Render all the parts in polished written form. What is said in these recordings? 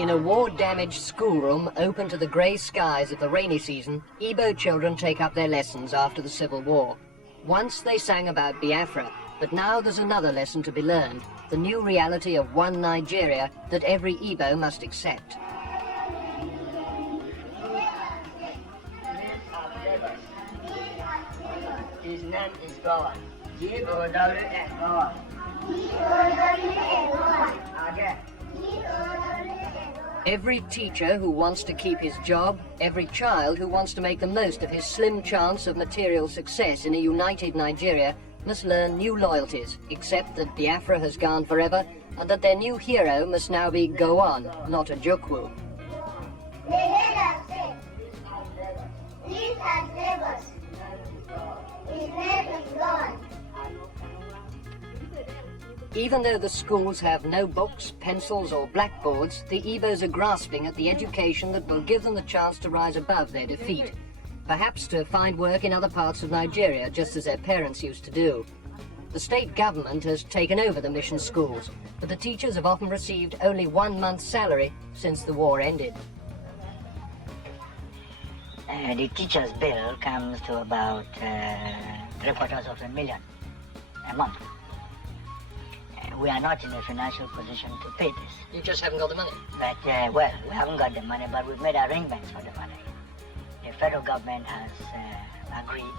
In a war-damaged schoolroom open to the grey skies of the rainy season, Igbo children take up their lessons after the Civil War. Once they sang about Biafra, but now there's another lesson to be learned, the new reality of one Nigeria that every Igbo must accept. His name is God. G-O-W-N, God. Every teacher who wants to keep his job, every child who wants to make the most of his slim chance of material success in a united Nigeria must learn new loyalties, accept that Biafra has gone forever, and that their new hero must now be Gowon, not a Ojukwu. They heard us say, these are neighbors. His name is God. Even though the schools have no books, pencils or blackboards, the Igbos are grasping at the education that will give them the chance to rise above their defeat. Perhaps to find work in other parts of Nigeria, just as their parents used to do. The state government has taken over the mission schools, but the teachers have often received only 1 month's salary since the war ended. The teacher's bill comes to about $750,000 a month. We are not in a financial position to pay this. You just haven't got the money? But, well, we haven't got the money, but we've made arrangements for the money. The federal government has agreed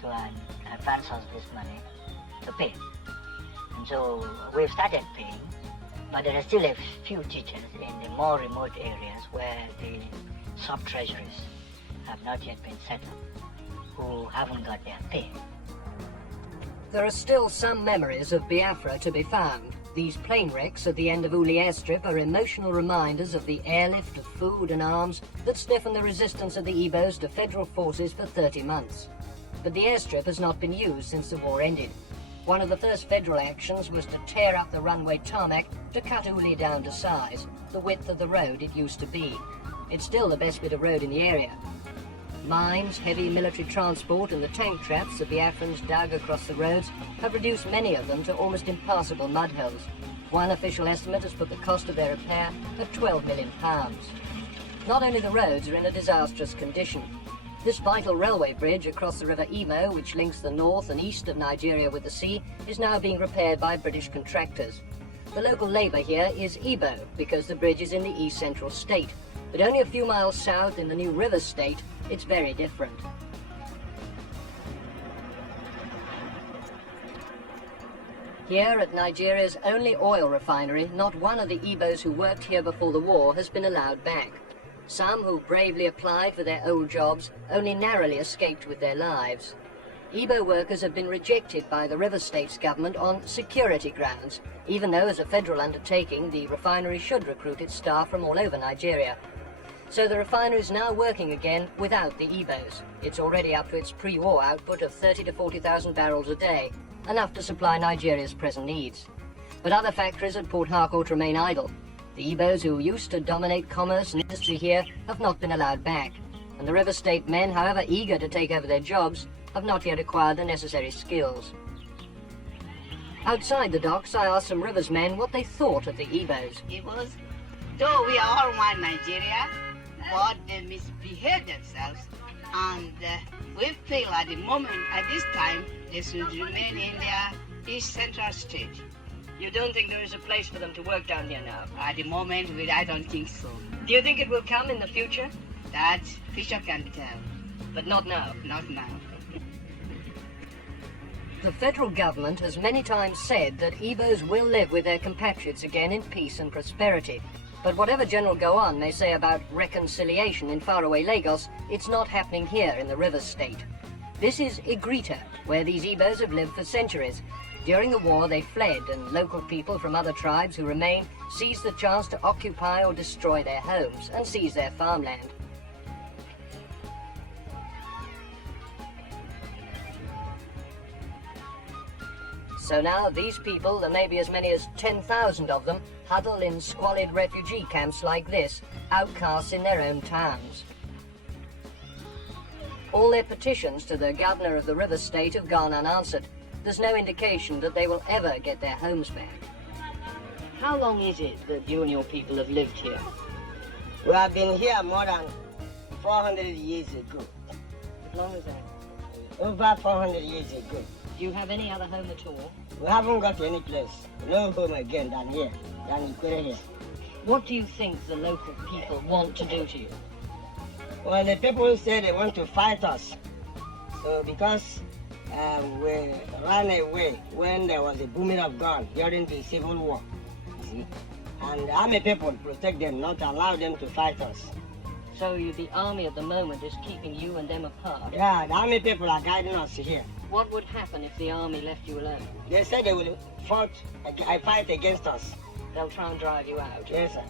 to advance us this money to pay. And so we've started paying, but there are still a few teachers in the more remote areas where the sub-treasuries have not yet been set up, who haven't got their pay. There are still some memories of Biafra to be found. These plane wrecks at the end of Uli airstrip are emotional reminders of the airlift of food and arms that stiffened the resistance of the Igbos to federal forces for 30 months. But the airstrip has not been used since the war ended. One of the first federal actions was to tear up the runway tarmac to cut Uli down to size, the width of the road it used to be. It's still the best bit of road in the area. Mines, heavy military transport and the tank traps the Biafrans dug across the roads have reduced many of them to almost impassable mud holes. One official estimate has put the cost of their repair at £12 million. Not only the roads are in a disastrous condition. This vital railway bridge across the River Imo, which links the north and east of Nigeria with the sea, is now being repaired by British contractors. The local labour here is Igbo because the bridge is in the east central state, but only a few miles south in the new river state, it's very different. Here at Nigeria's only oil refinery, not one of the Igbos who worked here before the war has been allowed back. Some who bravely applied for their old jobs only narrowly escaped with their lives. Igbo workers have been rejected by the River State's government on security grounds, even though as a federal undertaking the refinery should recruit its staff from all over Nigeria. So the refinery is now working again without the Igbos. It's already up to its pre-war output of 30 to 40,000 barrels a day, enough to supply Nigeria's present needs. But other factories at Port Harcourt remain idle. The Igbos who used to dominate commerce and industry here have not been allowed back, and the River State men, however eager to take over their jobs, have not yet acquired the necessary skills. Outside the docks, I asked some Rivers men what they thought of the Igbos. Igbos, though we are all one Nigeria, but they misbehave themselves, and we feel at the moment, at this time, they should remain in their East Central state. You don't think there is a place for them to work down here now? At the moment, I don't think so. Do you think it will come in the future? That future can tell. But not now? Not now. The federal government has many times said that Igbos will live with their compatriots again in peace and prosperity. But whatever General Gowon may say about reconciliation in faraway Lagos, it's not happening here in the River State. This is Igrita, where these Igbos have lived for centuries. During the war, they fled, and local people from other tribes who remain seized the chance to occupy or destroy their homes and seize their farmland. So now these people, there may be as many as 10,000 of them, huddle in squalid refugee camps like this, outcasts in their own towns. All their petitions to the governor of the River State have gone unanswered. There's no indication that they will ever get their homes back. How long is it that you and your people have lived here? We have been here more than 400 years ago. As long as that. Over 400 years ago. Do you have any other home at all? We haven't got any place. No home again than here, than Ikwere here. What do you think the local people want to do to you? Well, the people say they want to fight us. So because we ran away when there was a booming of gun during the Civil War, you see. And the army people protect them, not allow them to fight us. So the army at the moment is keeping you and them apart? Yeah, the army people are guiding us here. What would happen if the army left you alone? They said they will fight against us. They'll try and drive you out? Yes, sir.